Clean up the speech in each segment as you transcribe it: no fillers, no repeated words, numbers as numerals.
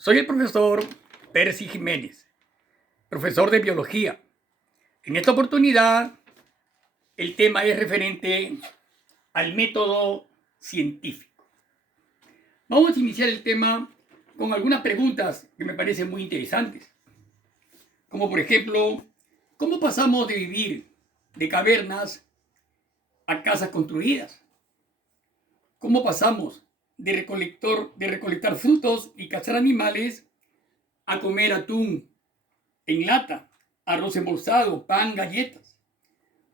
Soy el profesor Percy Jiménez, profesor de biología. En esta oportunidad, el tema es referente al método científico. Vamos a iniciar el tema con algunas preguntas que me parecen muy interesantes. Como por ejemplo, ¿cómo pasamos de vivir de cavernas a casas construidas? ¿Cómo pasamos de recolectar frutos y cazar animales a comer atún en lata, arroz embolsado, pan, galletas?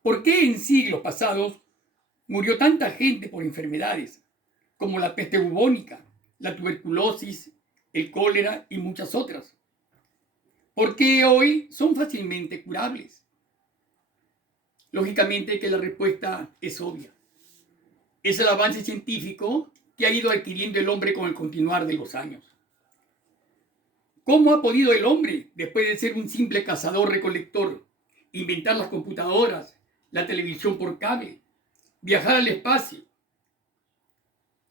¿Por qué en siglos pasados murió tanta gente por enfermedades como la peste bubónica, la tuberculosis, el cólera y muchas otras? ¿Por qué hoy son fácilmente curables? Lógicamente que la respuesta es obvia. Es el avance científico que ha ido adquiriendo el hombre con el continuar de los años. ¿Cómo ha podido el hombre, después de ser un simple cazador-recolector, inventar las computadoras, la televisión por cable, viajar al espacio?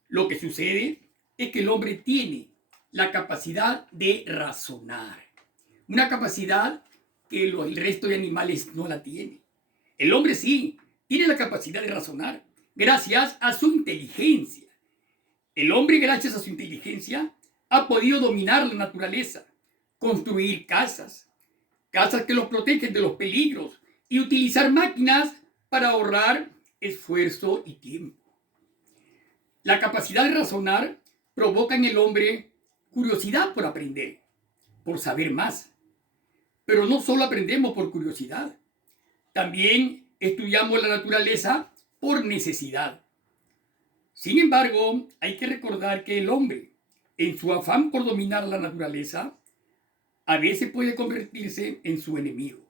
Lo que sucede es que el hombre tiene la capacidad de razonar, una capacidad que el resto de animales no la tiene. El hombre sí tiene la capacidad de razonar gracias a su inteligencia. El hombre, gracias a su inteligencia, ha podido dominar la naturaleza, construir casas que los protegen de los peligros y utilizar máquinas para ahorrar esfuerzo y tiempo. La capacidad de razonar provoca en el hombre curiosidad por aprender, por saber más. Pero no solo aprendemos por curiosidad, también estudiamos la naturaleza por necesidad. Sin embargo, hay que recordar que el hombre, en su afán por dominar la naturaleza, a veces puede convertirse en su enemigo.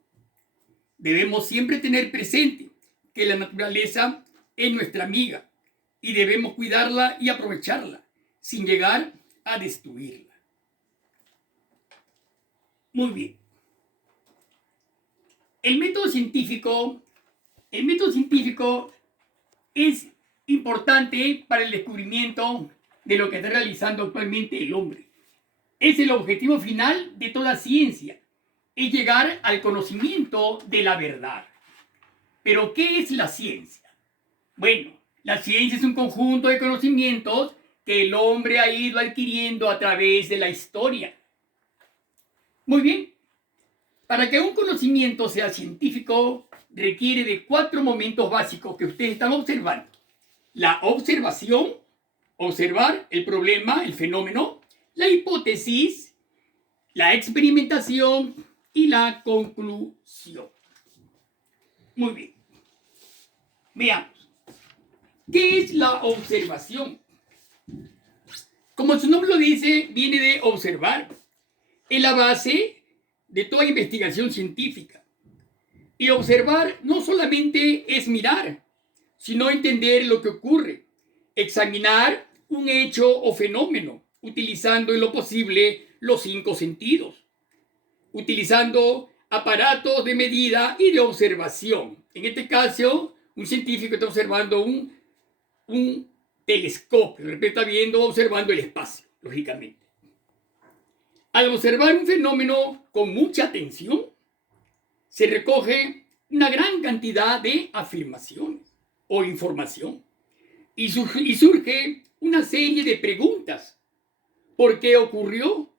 Debemos siempre tener presente que la naturaleza es nuestra amiga y debemos cuidarla y aprovecharla sin llegar a destruirla. Muy bien. El método científico es importante para el descubrimiento de lo que está realizando actualmente el hombre. Es el objetivo final de toda ciencia, es llegar al conocimiento de la verdad. ¿Pero qué es la ciencia? Bueno, la ciencia es un conjunto de conocimientos que el hombre ha ido adquiriendo a través de la historia. Muy bien, para que un conocimiento sea científico, requiere de 4 momentos básicos que ustedes están observando. La observación, observar el problema, el fenómeno, la hipótesis, la experimentación y la conclusión. Muy bien. Veamos. ¿Qué es la observación? Como su nombre lo dice, viene de observar. Es la base de toda investigación científica. Y observar no solamente es mirar, sino entender lo que ocurre, examinar un hecho o fenómeno, utilizando en lo posible los 5 sentidos, utilizando aparatos de medida y de observación. En este caso, un científico está observando un telescopio, está viendo, observando el espacio, lógicamente. Al observar un fenómeno con mucha atención, se recoge una gran cantidad de afirmaciones o información y surge una serie de preguntas. ¿Por qué ocurrió?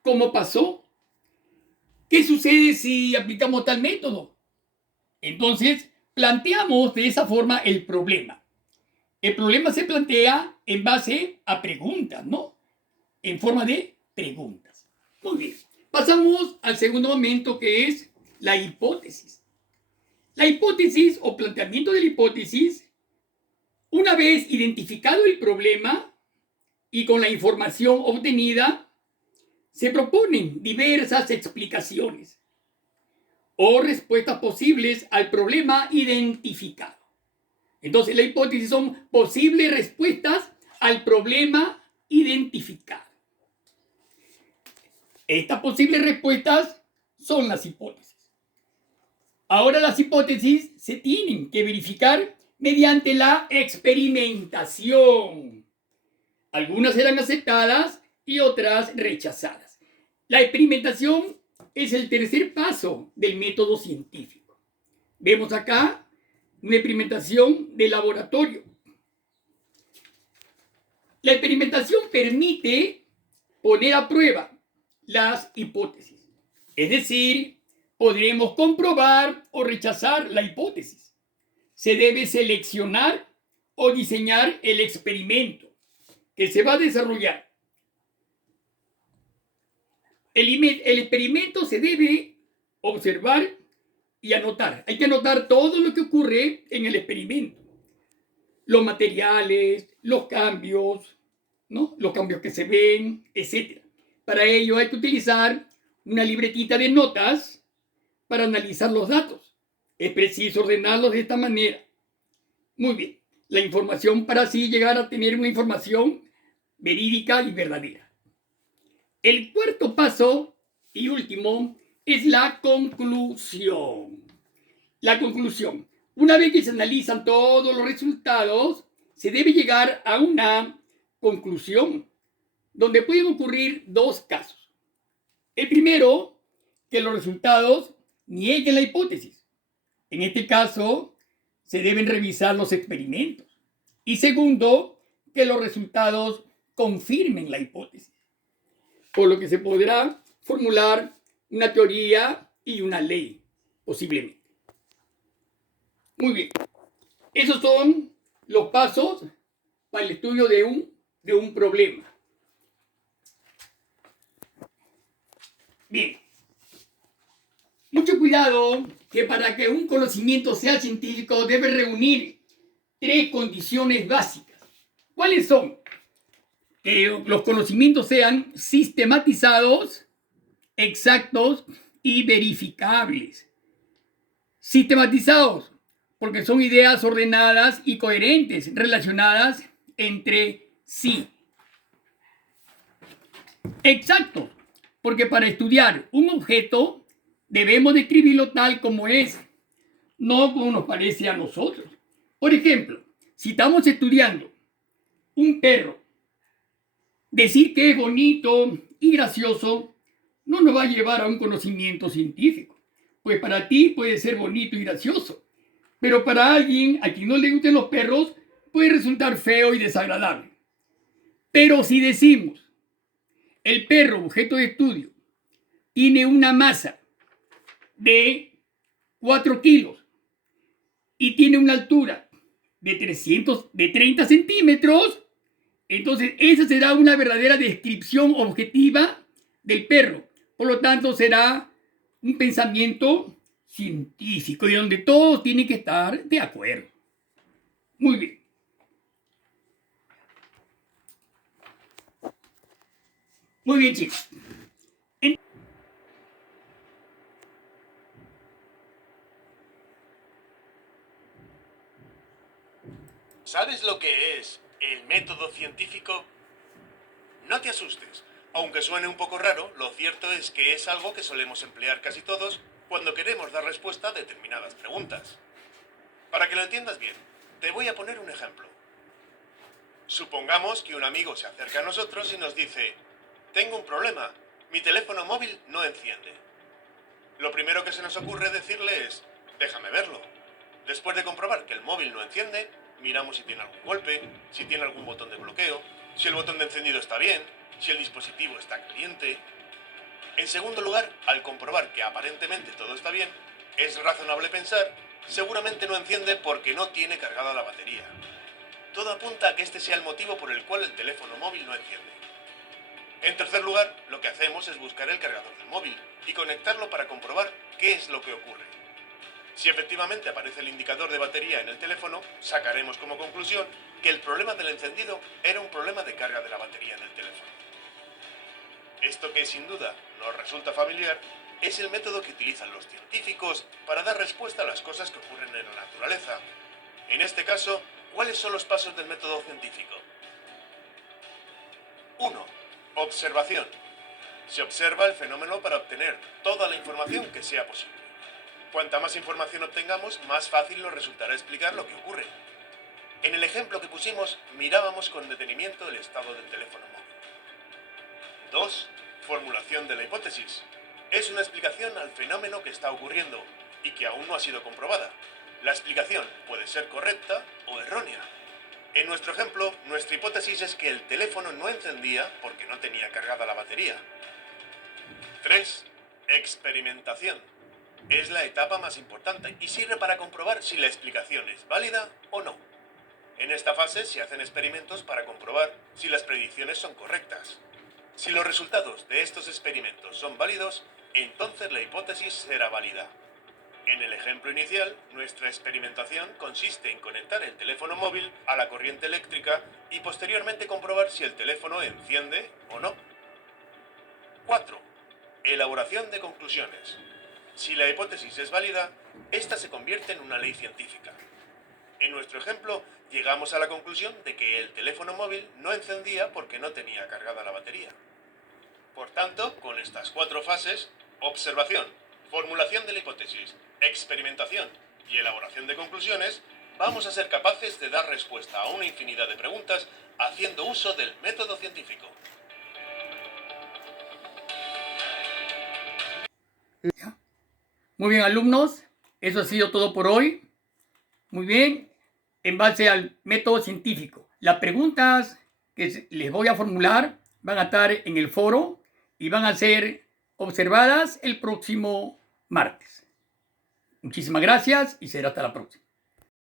¿Cómo pasó? ¿Qué sucede si aplicamos tal método? Entonces, planteamos de esa forma el problema. El problema se plantea en base a preguntas, ¿no? En forma de preguntas. Muy bien. Pasamos al segundo momento, que es la hipótesis. La hipótesis o planteamiento de la hipótesis, una vez identificado el problema y con la información obtenida, se proponen diversas explicaciones o respuestas posibles al problema identificado. Entonces, la hipótesis son posibles respuestas al problema identificado. Estas posibles respuestas son las hipótesis. Ahora, las hipótesis se tienen que verificar mediante la experimentación. Algunas serán aceptadas y otras rechazadas. La experimentación es el tercer paso del método científico. Vemos acá una experimentación de laboratorio. La experimentación permite poner a prueba las hipótesis. Es decir, podremos comprobar o rechazar la hipótesis. Se debe seleccionar o diseñar el experimento que se va a desarrollar. El experimento se debe observar y anotar. Hay que anotar todo lo que ocurre en el experimento. Los materiales, los cambios, ¿no? Los cambios que se ven, etc. Para ello hay que utilizar una libretita de notas para analizar los datos. Es preciso ordenarlos de esta manera. Muy bien. La información para así llegar a tener una información verídica y verdadera. El cuarto paso y último es la conclusión. La conclusión. Una vez que se analizan todos los resultados, se debe llegar a una conclusión donde pueden ocurrir dos casos. El primero, que los resultados nieguen la hipótesis. En este caso, se deben revisar los experimentos. Y segundo, que los resultados confirmen la hipótesis. Por lo que se podrá formular una teoría y una ley, posiblemente. Muy bien. Esos son los pasos para el estudio de un problema. Bien. Mucho cuidado que para que un conocimiento sea científico debe reunir tres condiciones básicas. ¿Cuáles son? Que los conocimientos sean sistematizados, exactos y verificables. Sistematizados, porque son ideas ordenadas y coherentes, relacionadas entre sí. Exactos, porque para estudiar un objeto debemos describirlo tal como es, no como nos parece a nosotros. Por ejemplo, si estamos estudiando un perro, decir que es bonito y gracioso no nos va a llevar a un conocimiento científico. Pues para ti puede ser bonito y gracioso, pero para alguien a quien no le gusten los perros puede resultar feo y desagradable. Pero si decimos, el perro, objeto de estudio, tiene una masa de 4 kilos y tiene una altura de 30 centímetros, entonces esa será una verdadera descripción objetiva del perro. Por lo tanto, será un pensamiento científico y donde todos tienen que estar de acuerdo. Muy bien. Muy bien, chicos. ¿Sabes lo que es el método científico? No te asustes. Aunque suene un poco raro, lo cierto es que es algo que solemos emplear casi todos cuando queremos dar respuesta a determinadas preguntas. Para que lo entiendas bien, te voy a poner un ejemplo. Supongamos que un amigo se acerca a nosotros y nos dice: tengo un problema, mi teléfono móvil no enciende. Lo primero que se nos ocurre decirle es: déjame verlo. Después de comprobar que el móvil no enciende, miramos si tiene algún golpe, si tiene algún botón de bloqueo, si el botón de encendido está bien, si el dispositivo está caliente. En segundo lugar, al comprobar que aparentemente todo está bien, es razonable pensar: seguramente no enciende porque no tiene cargada la batería. Todo apunta a que este sea el motivo por el cual el teléfono móvil no enciende. En tercer lugar, lo que hacemos es buscar el cargador del móvil y conectarlo para comprobar qué es lo que ocurre. Si efectivamente aparece el indicador de batería en el teléfono, sacaremos como conclusión que el problema del encendido era un problema de carga de la batería en el teléfono. Esto, que sin duda nos resulta familiar, es el método que utilizan los científicos para dar respuesta a las cosas que ocurren en la naturaleza. En este caso, ¿cuáles son los pasos del método científico? 1. Observación. Se observa el fenómeno para obtener toda la información que sea posible. Cuanta más información obtengamos, más fácil nos resultará explicar lo que ocurre. En el ejemplo que pusimos, mirábamos con detenimiento el estado del teléfono móvil. 2. Formulación de la hipótesis. Es una explicación al fenómeno que está ocurriendo y que aún no ha sido comprobada. La explicación puede ser correcta o errónea. En nuestro ejemplo, nuestra hipótesis es que el teléfono no encendía porque no tenía cargada la batería. 3. Experimentación. Es la etapa más importante y sirve para comprobar si la explicación es válida o no. En esta fase se hacen experimentos para comprobar si las predicciones son correctas. Si los resultados de estos experimentos son válidos, entonces la hipótesis será válida. En el ejemplo inicial, nuestra experimentación consiste en conectar el teléfono móvil a la corriente eléctrica y posteriormente comprobar si el teléfono enciende o no. 4. Elaboración de conclusiones. Si la hipótesis es válida, esta se convierte en una ley científica. En nuestro ejemplo, llegamos a la conclusión de que el teléfono móvil no encendía porque no tenía cargada la batería. Por tanto, con estas 4 fases, observación, formulación de la hipótesis, experimentación y elaboración de conclusiones, vamos a ser capaces de dar respuesta a una infinidad de preguntas haciendo uso del método científico. Muy bien, alumnos, eso ha sido todo por hoy. Muy bien, en base al método científico. Las preguntas que les voy a formular van a estar en el foro y van a ser observadas el próximo martes. Muchísimas gracias y será hasta la próxima.